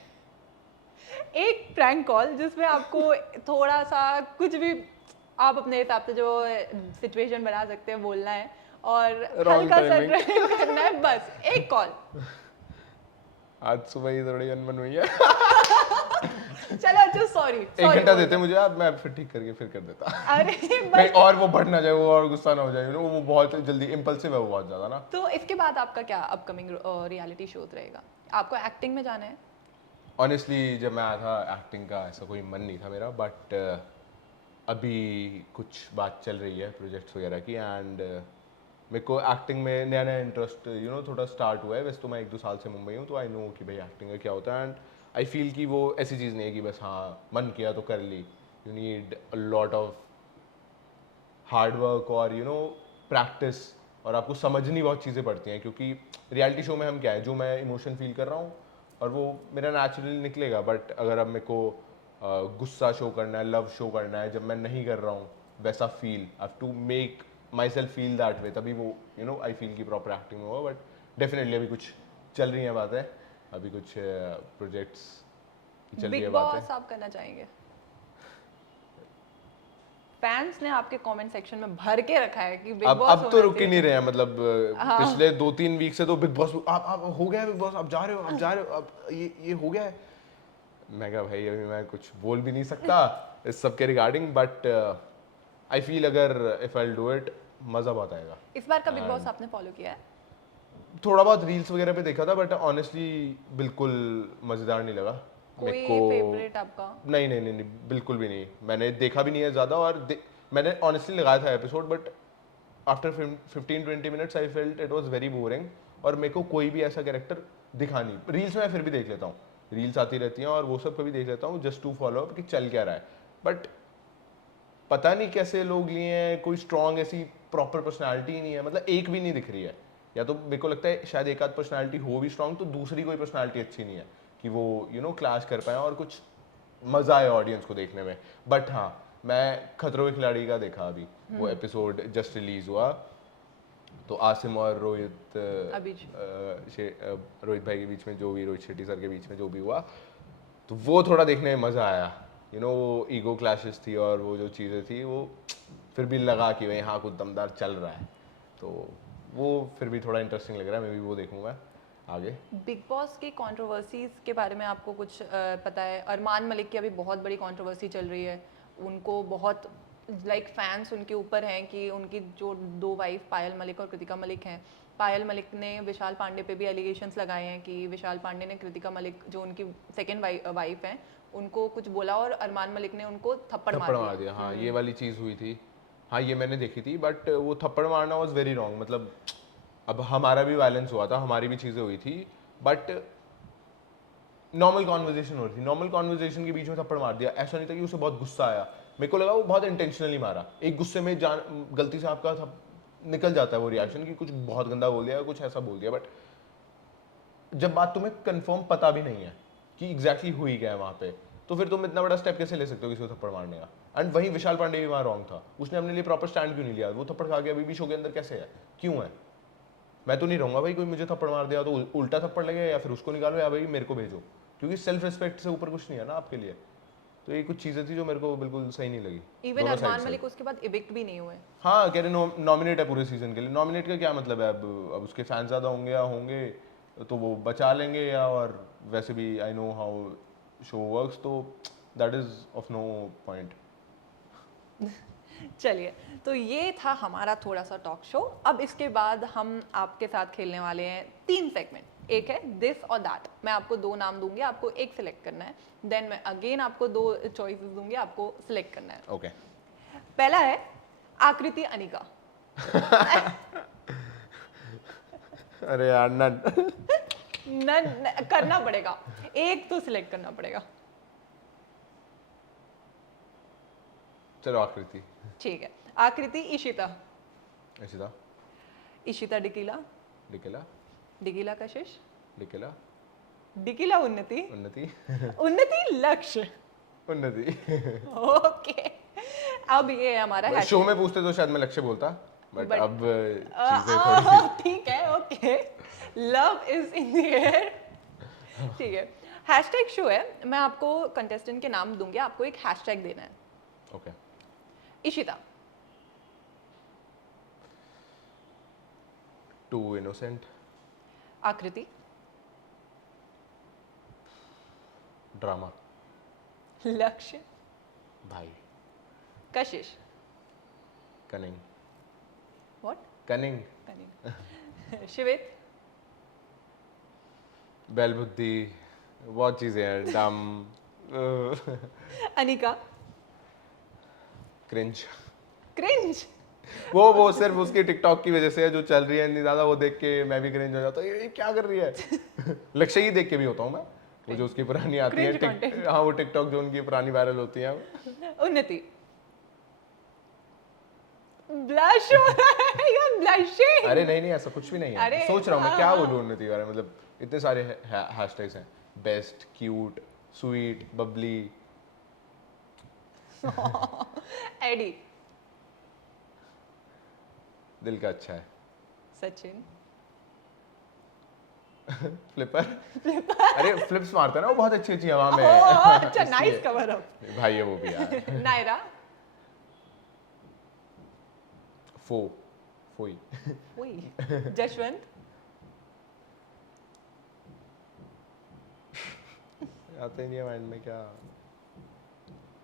एक प्रैंक कॉल जिसमें आपको थोड़ा सा कुछ भी आप अपने हिसाब से जो सिचुएशन बना सकते हैं बोलना है, और Wrong हल्का सा timing. ड्राइव करना है, बस एक कॉल। आज सुबह ही थोड़ी अनबन हुई है। चलो अच्छा सॉरी 1 घंटा देते मुझे आप, मैं फिर ठीक करके फिर कर देता। अरे कहीं बस। और वो बढ़ ना जाए, वो और गुस्सा ना हो जाए, वो बहुत जल्दी इम्पल्सिव है, वो बहुत ज़्यादा ना। तो इसके बाद आपका क्या अपकमिंग रियलिटी शोज रहेगा? आपको एक्टिंग में जाना है? ऑनेस्टली जब मैं आया था एक्टिंग का ऐसा कोई मन नहीं था मेरा, बट अभी कुछ बात चल रही है प्रोजेक्ट्स वगैरह की, एंड मेरे को एक्टिंग में नया नया इंटरेस्ट थोड़ा स्टार्ट हुआ है। वैसे तो मैं 1-2 साल से मुंबई हूँ, तो आई नो कि भाई एक्टिंग का क्या होता है, एंड आई फील कि वो ऐसी चीज़ नहीं है कि बस हाँ मन किया तो कर ली। You need a lot of hard work और प्रैक्टिस, और आपको समझनी बहुत चीज़ें पड़ती हैं, क्योंकि रियलिटी शो में हम क्या है, जो मैं इमोशन फील कर रहा हूँ और वो मेरा नेचुरली निकलेगा, बट अगर अब मेरे को गुस्सा शो करना है, लव शो करना है, जब मैं नहीं कर रहा हूँ वैसा feel, I have to make myself feel that way, तभी वो आई फील की प्रॉपर एक्टिंग में होगा। बट डेफिनेटली अभी कुछ चल रही हैं बातें, अभी कुछ प्रोजेक्ट्स की चल रही बिग है बातें। बॉस आप करना चाहेंगे? फैंस ने आपके कमेंट सेक्शन में भर के रखा है कि बिग बॉस अब तो रुक ही नहीं रहे हैं, मतलब हाँ। पिछले 2-3 वीक से तो बिग बॉस आप हो गया है, बिग बॉस आप जा रहे हो, आप जा रहे हो, अब ये हो गया है। मैं कहा भाई अभी मैं कुछ बोल भी नहीं सकता इस सब के रिगार्डिंग, बट आई फील अगर इफ आई डू इट मज़ा बहुत आएगा। इस बार का बिग बॉस आपने फॉलो किया है? थोड़ा बहुत रील्स वगैरह पे देखा था, बट ऑनेस्टली बिल्कुल मज़ेदार नहीं लगा मेरे कोई को। फेवरेट आपका? नहीं नहीं नहीं नहीं, बिल्कुल भी नहीं, मैंने देखा भी नहीं है ज़्यादा, और मैंने ऑनेस्टली लगाया था episode, but after 15-20 minutes I felt it was very boring, और मेरे को कोई भी ऐसा कैरेक्टर दिखा नहीं। रील्स में फिर भी देख लेता हूँ, रील्स आती रहती हैं और वो सब कभी देख लेता हूँ जस्ट टू फॉलो अप कि चल क्या रहा है, बट पता नहीं कैसे लोग लिए हैं, कोई स्ट्रॉन्ग ऐसी प्रॉपर पर्सनालिटी ही नहीं है, मतलब एक भी नहीं दिख रही है। या तो मेरे को लगता है शायद एक आध पर्सनालिटी हो भी स्ट्रॉन्ग, तो दूसरी कोई पर्सनालिटी अच्छी नहीं है कि वो क्लैश कर पाए और कुछ मजा आए ऑडियंस को देखने में। बट हाँ, मैं खतरों के खिलाड़ी का देखा अभी, वो एपिसोड जस्ट रिलीज हुआ, तो आसिम और रोहित रोहित भाई के बीच में जो भी, रोहित शेट्टी सर के बीच में जो भी हुआ, तो वो थोड़ा देखने में मज़ा आया। वो ईगो क्लैशेस थी और वो जो चीज़ें थी, वो फिर भी लगा कि भाई हाँ कुछ दमदार चल रहा है, तो वो फिर भी थोड़ा इंटरेस्टिंग लग रहा है। मैं भी वो देखूंगा आगे। बिग बॉस की कंट्रोवर्सीज के बारे में आपको कुछ पता है? अरमान मलिक की अभी बहुत बड़ी कंट्रोवर्सी चल रही है, उनको बहुत फैंस उनके ऊपर हैं कि उनकी जो 2 वाइफ पायल मलिक और कृतिका मलिक हैं, पायल मलिक ने विशाल पांडे पे भी एलिगेशंस लगाए हैं कि विशाल पांडे ने कृतिका मलिक जो उनकी सेकेंड वाइफ हैं उनको कुछ बोला और अरमान मलिक ने उनको थप्पड़ मार दिया। हाँ, ये वाली चीज़ हुई थी, हाँ ये मैंने देखी थी, बट वो थप्पड़ मारना वॉज वेरी रॉन्ग। मतलब अब हमारा भी वायलेंस हुआ था, हमारी भी चीज़ें हुई थी, बट नॉर्मल कॉन्वर्जेशन हो रही थी, नॉर्मल कॉन्वर्जेशन के बीच में थप्पड़ मार दिया। ऐसा नहीं था कि उसे बहुत गुस्सा आया, मेरे को लगा वो बहुत इंटेंशनली मारा, एक गुस्से में गलती से आपका निकल जाता है वो रिएक्शन कि कुछ बहुत गंदा बोल दिया, कुछ ऐसा बोल दिया। बट जब बात तुम्हें कंफर्म पता भी नहीं है कि एग्जैक्टली हुई क्या है वहाँ पे, तो फिर तुम इतना बड़ा स्टेप कैसे ले सकते हो किसी को थप्पड़ मारने का? एंड वहीं विशाल पांडे भी वहाँ रॉन्ग था, उसने अपने लिए प्रॉपर स्टैंड क्यों नहीं लिया? वो थप्पड़ खा के अभी भी शो के अंदर कैसे है, क्यों है? मैं तो नहीं रहूंगा भाई, कोई मुझे थप्पड़ मार दिया तो उल्टा थप्पड़ लगे, या फिर उसको निकालो या भाई मेरे को भेजो, क्योंकि सेल्फ रिस्पेक्ट से ऊपर कुछ नहीं है ना आपके लिए। तो ये कुछ चीजें थी जो मेरे को बिल्कुल सही नहीं लगी। इवन अरमान मलिक उसके बाद इविक्ट भी नहीं हुए। हाँ, कह रहे नॉमिनेट है पूरे सीजन के लिए। नॉमिनेट का क्या मतलब है? अब उसके फैन ज्यादा होंगे या होंगे तो वो बचा लेंगे, या और वैसे भी I know how show works, तो that is of no point. चलिए, तो ये था हमारा थोड़ा सा टॉक शो। अब इसके बाद हम आपके साथ खेलने वाले हैं 3 सेगमेंट। एक है दिस और दैट, मैं आपको 2 नाम दूंगी, आपको एक सिलेक्ट करना है। देन मैं अगेन आपको 2 चॉइसेस दूंगी, आपको सिलेक्ट करना है। ओके। पहला है आकृति अनिका। अरे यार नन। करना पड़ेगा, एक तो सिलेक्ट करना पड़ेगा। चलो आकृति। ठीक है, आकृति इशिता। इशिता। इशिता डिकीला। डिकेला। डिकीला कशिश। डिकेला। डिकीला उन्नति। उन्नति। उन्नति लक्ष्य। उन्नति। ओके, अब ये है हमारा शो में पूछते तो शायद मैं लक्ष्य बोलता, बट अब चीजें थोड़ी ठीक है, okay, love is in the air. ठीक है, हैशटैग शो है, मैं आपको कंटेस्टेंट के नाम दूंगी, आपको एक हैशटैग देना है। Okay. Ishita. Too innocent. Akriti. Drama. Lakshya. भाई। Kashish. Cunning. What? Cunning. Cunning. Shivit. बैल बुद्धि, बहुत चीजें हैं, डम। अनिका। क्रिंज। क्रिंज। वो सिर्फ उसकी टिकटॉक की वजह से है, जो चल रही है इतनी ज्यादा, वो देख के मैं भी क्रिंज हो जाता हूँ, ये क्या कर रही है। लक्ष्य ही देख के भी होता हूँ मैं, वो जो उसकी पुरानी आती है हाँ, वो टिकटॉक जो उनकी पुरानी वायरल होती है। उन्नति। ब्लश हो रहा है, यू आर ब्लशिंग। अरे नहीं, ऐसा कुछ भी नहीं है, सोच रहा हूँ मैं क्या बोलूँ उन्नति के बारे में। मतलब इतने सारे हैशटैग्स हैं, बेस्ट, क्यूट, स्वीट, बबली। एडी। दिल का अच्छा है। सचिन। फ्लिपर। अरे फ्लिप्स मारता है ना वो, बहुत अच्छी अच्छी हवा में। अच्छा, नाइस कवर अप भाई है वो भी यार। नायरा। फोई। जशवंत। आता ही नहीं है माइंड में क्या।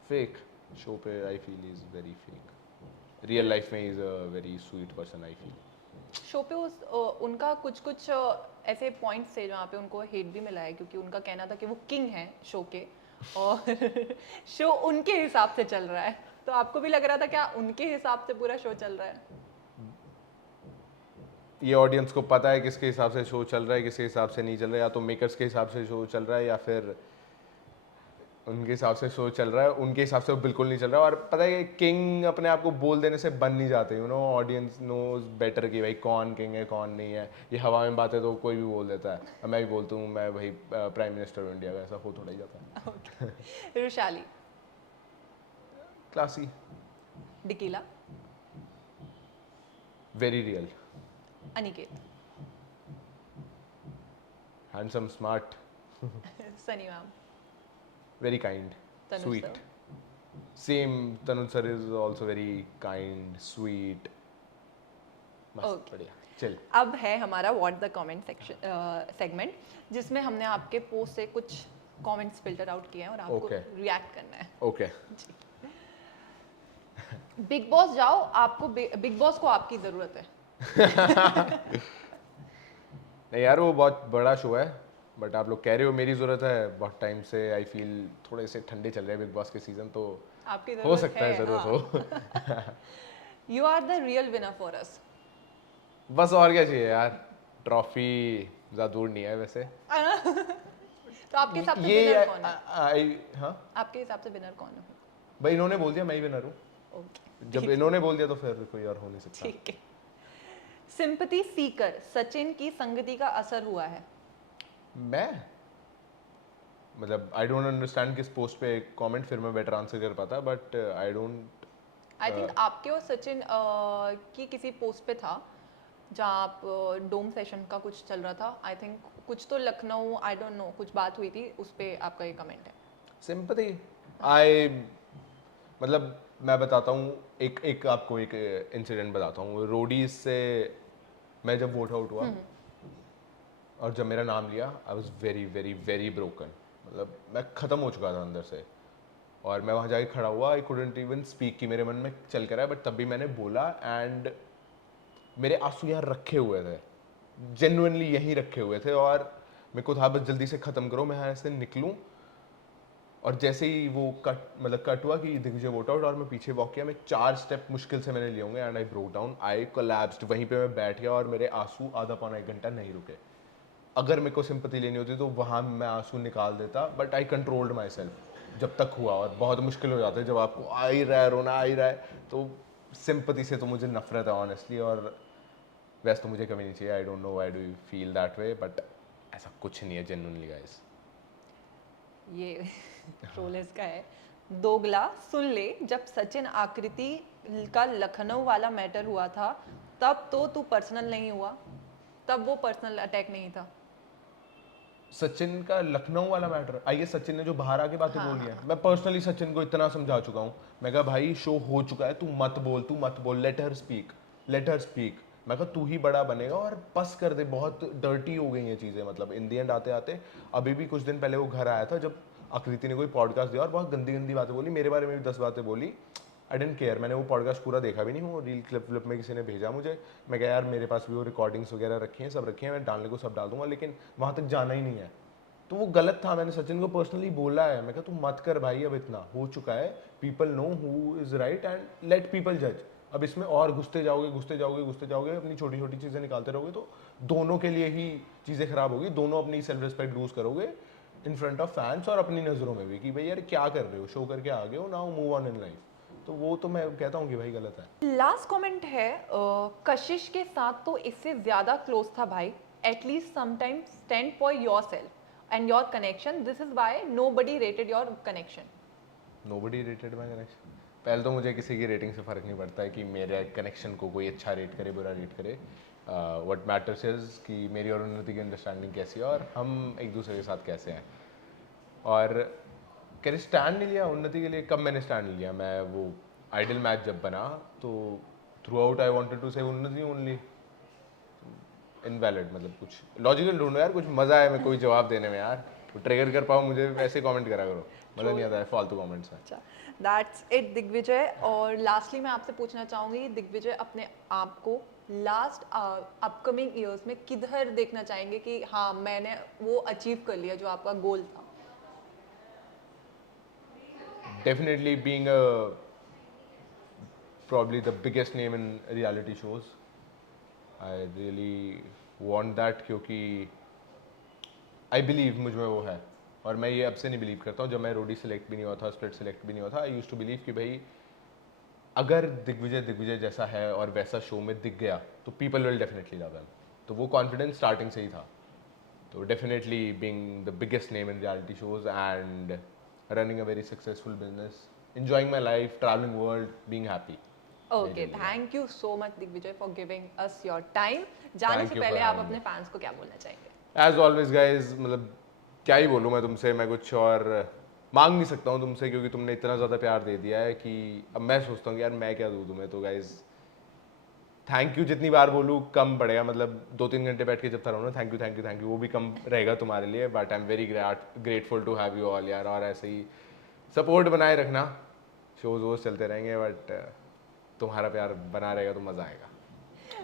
फेक। शो पे I feel is very fake, real life में is a very sweet person I feel. Show पे उनका कुछ ऐसे पॉइंट्स थे जहाँ पे उनको हेट भी मिला है, क्योंकि उनका कहना था कि वो किंग हैं शो के और शो उनके हिसाब से चल रहा है। तो आपको भी लग रहा था क्या उनके हिसाब से पूरा शो चल रहा है? ये ऑडियंस को पता है किसके हिसाब से शो चल रहा है, किसके हिसाब से नहीं चल रहा है, या तो मेकर्स के हिसाब से शो चल रहा है, या फिर उनके हिसाब से शो चल रहा है, उनके हिसाब से वो बिल्कुल नहीं चल रहा। और पता है किंग अपने आप को बोल देने से बन नहीं जाते, you know, audience knows better कि भाई कौन किंग है कौन नहीं है। ये हवा में बात है तो कोई भी बोल देता है, अब मैं भी बोलता हूँ मैं भाई प्राइम मिनिस्टर ऑफ इंडिया का, ऐसा हो थोड़ा ही जाता है। Rushali, classy, Dikila, very real, Aniket, handsome, smart, Sunny ma'am, very kind, Tanuj sweet. Sir. Same, Tanuj sir is also very kind, sweet. मस्त, Okay. बढ़िया, चिल। अब है हमारा what the comment section segment, जिसमें हमने आपके पोस्ट से कुछ कमेंट्स फिल्टर आउट किए हैं और आपको Okay. रिएक्ट करना है। Okay. बिग बॉस जाओ, आपको बिग बॉस को आपकी जरूरत है। नहीं यार, वो बहुत बड़ा शो है, बट आप लोग कह रहे हो मेरी ज़रूरत है बहुत टाइम से। आई फील थोड़े से ठंडे चल रहे हैं बिग बॉस के सीज़न, तो आपकी हो सकता है ज़रूरत हाँ। हो। You are the real winner for us. बस और क्या चाहिए यार, ट्रॉफी ज़्यादा दूर नहीं है वैसे। तो आपके हिसाब से ये विनर कौन है? हाँ आपके हिसाब से विनर कौन है? भाई, इन्होंने बोल दिया मैं ही विनर हूँ। ओके, जब इन्होंने बोल दिया तो फिर कोई और हो नहीं सकता। ठीक है। सिंपैथी सीकर सचिन की संगति का असर हुआ है? मैं मतलब आई डोंट अंडरस्टैंड किस पोस्ट पे कमेंट, फिर मैं बेटर आंसर कर पाता, but I don't. I think आपके और सचिन की किसी पोस्ट पे था जहाँ आप डोम सेशन का कुछ चल रहा था। आई थिंक कुछ तो लखनऊ, आई डोंट नो, कुछ बात हुई थी, उस पे आपका ये कमेंट है। सिंपैथी, आई मतलब मैं बताता हूँ, एक आपको एक इंसिडेंट बताता हूँ। रोडीज से मैं जब वोट आउट हुआ और जब मेरा नाम लिया, I was very very very broken. मतलब मैं ख़त्म हो चुका था अंदर से, और मैं वहाँ जाके खड़ा हुआ, आई कुडंट इवन स्पीक, कि मेरे मन में चल कर आया, बट तब भी मैंने बोला। एंड मेरे आंसू यहाँ रखे हुए थे, जेन्युइनली यहीं रखे हुए थे, और मेरे को था बस जल्दी से ख़त्म करो, मैं यहाँ से निकलूँ। और जैसे ही वो कट हुआ कि दिग्विजय वोट आउट, और मैं पीछे वॉक किया, मैं 4 स्टेप मुश्किल से मैंने लिए होंगे, and I broke down, I collapsed. वहीं पे मैं बैठ गया और मेरे आंसू आधा पौना 1 घंटा नहीं रुके। अगर मेरे को सिंपैथी लेनी होती तो वहाँ मैं आंसू निकाल देता, but I controlled my self जब तक हुआ। और बहुत मुश्किल हो जाता है जब आपको आ ही रहा है, रोना आ ही रहा है, तो सिंपैथी से तो मुझे नफरत है ऑनेस्टली। और वैसे तो मुझे कभी नहीं चाहिए, आई don't know why do you feel that way, but ऐसा कुछ नहीं है जेन्युइनली गाइस। ये ट्रोलर्स का है। दोगला, सुन ले, जब सचिन आकृति का लखनऊ वाला मैटर हुआ था तब तो तू पर्सनल नहीं हुआ, तब वो पर्सनल अटैक नहीं था। सचिन का लखनऊ वाला मैटर, आइए सचिन ने जो बाहर आके बातें हाँ, बोली है, मैं पर्सनली सचिन को इतना समझा चुका हूँ। मैं कहा भाई शो हो चुका है, तू मत बोल, let her speak, let her speak. मैं कहा तू ही बड़ा बनेगा और बस कर दे, बहुत डर्टी हो गई ये चीज़ें। मतलब इन दी एंड आते आते अभी भी कुछ दिन पहले वो घर आया था जब आकृति ने कोई पॉडकास्ट दिया और बहुत गंदी गंदी बातें बोली, मेरे बारे में भी 10 बातें बोली। आई डेंट केयर, मैंने वो पॉडकास्ट पूरा देखा भी नहीं, वो रील क्लिप में किसी ने भेजा मुझे। मैं कहा यार मेरे पास भी वो रिकॉर्डिंग्स वगैरह रखी हैं, सब रखी हैं, मैं डालने को सब डाल दूंगा, लेकिन वहाँ तक जाना ही नहीं है। तो वो गलत था, मैंने सचिन को पर्सनली बोला है। मैं कहा तू मत कर भाई, अब इतना हो चुका है, people know who is right and let people जज। अब इसमें और घुसते जाओगे, अपनी छोटी छोटी चीज़ें निकालते रहोगे तो दोनों के लिए ही चीज़ें खराब होगी। दोनों अपनी सेल्फ रिस्पेक्ट लूज करोगे इन फ्रंट ऑफ फैंस और अपनी नज़रों में भी, कि भाई यार क्या कर रहे हो, शो करके आ गए हो, now move on in life. तो वो तो मैं कहता हूँ कि भाई गलत है। लास्ट कमेंट है, कशिश के साथ तो इससे ज्यादा क्लोज था भाई, at least sometimes stand for yourself and your connection, this is why nobody rated your connection. Nobody rated my connection. पहले तो मुझे किसी की रेटिंग से फ़र्क नहीं पड़ता है कि मेरे कनेक्शन को कोई अच्छा रेट करे बुरा रेट करे। व्हाट मैटर्स इज़ कि मेरी और उन्नति की अंडरस्टैंडिंग कैसी है और हम एक दूसरे के साथ कैसे हैं। और कभी स्टैंड नहीं लिया उन्नति के लिए, कब मैंने स्टैंड लिया? मैं वो आइडल मैच जब बना तो throughout I wanted to say Unnati only. Invalid, मतलब कुछ लॉजिकल ढूंढो यार, कुछ मज़ा है मैं कोई जवाब देने में यार, ट्रिगर कर पाऊँ मुझे, वैसे कमेंट करा करो, मज़ा नहीं आता है फालतू कमेंट्स में। अच्छा, दैट्स इट दिग्विजय। और लास्टली मैं आपसे पूछना चाहूँगी दिग्विजय, अपने आप को लास्ट अपकमिंग ईयर्स में किधर देखना चाहेंगे कि हाँ मैंने वो अचीव कर लिया जो आपका गोल था? Definitely being probably the biggest name in reality shows. I really want that क्योंकि I believe मुझ में वो है और मैं ये अब से नहीं बिलीव करता हूँ, जब मैं रोडी सेलेक्ट भी नहीं हुआ था, स्प्लिट सेलेक्ट भी नहीं हुआ था, आई यूज्ड टू बिलीव कि भाई अगर दिग्विजय जैसा है और वैसा शो में दिख गया तो people will definitely love him. तो वो कॉन्फिडेंस स्टार्टिंग से ही था। तो definitely being the biggest name in reality shows and running a very successful business, enjoying my life, traveling world, being happy. Okay, thank you so much Digvijay for giving us your time. जाने Thank से you पहले for आप having अपने me. Fans को क्या बोलना चाहेंगे? As always guys, मतलब क्या ही बोलूँ मैं तुमसे, मैं कुछ और मांग नहीं सकता हूँ तुमसे, क्योंकि तुमने इतना ज़्यादा प्यार दे दिया है कि अब मैं सोचता हूँ कि यार मैं क्या दूँ तुम्हें। तो गाइज थैंक यू, जितनी बार बोलूँ कम पड़ेगा, मतलब 2-3 घंटे बैठ के जब तक रहो ना थैंक यू वो भी कम रहेगा तुम्हारे लिए। But I am very grateful to have you all यार, और ऐसे ही सपोर्ट बनाए रखना, शोज वोज चलते रहेंगे बट तुम्हारा प्यार बना रहेगा तो मज़ा आएगा।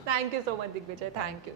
Thank you so much Digvijay, thank you.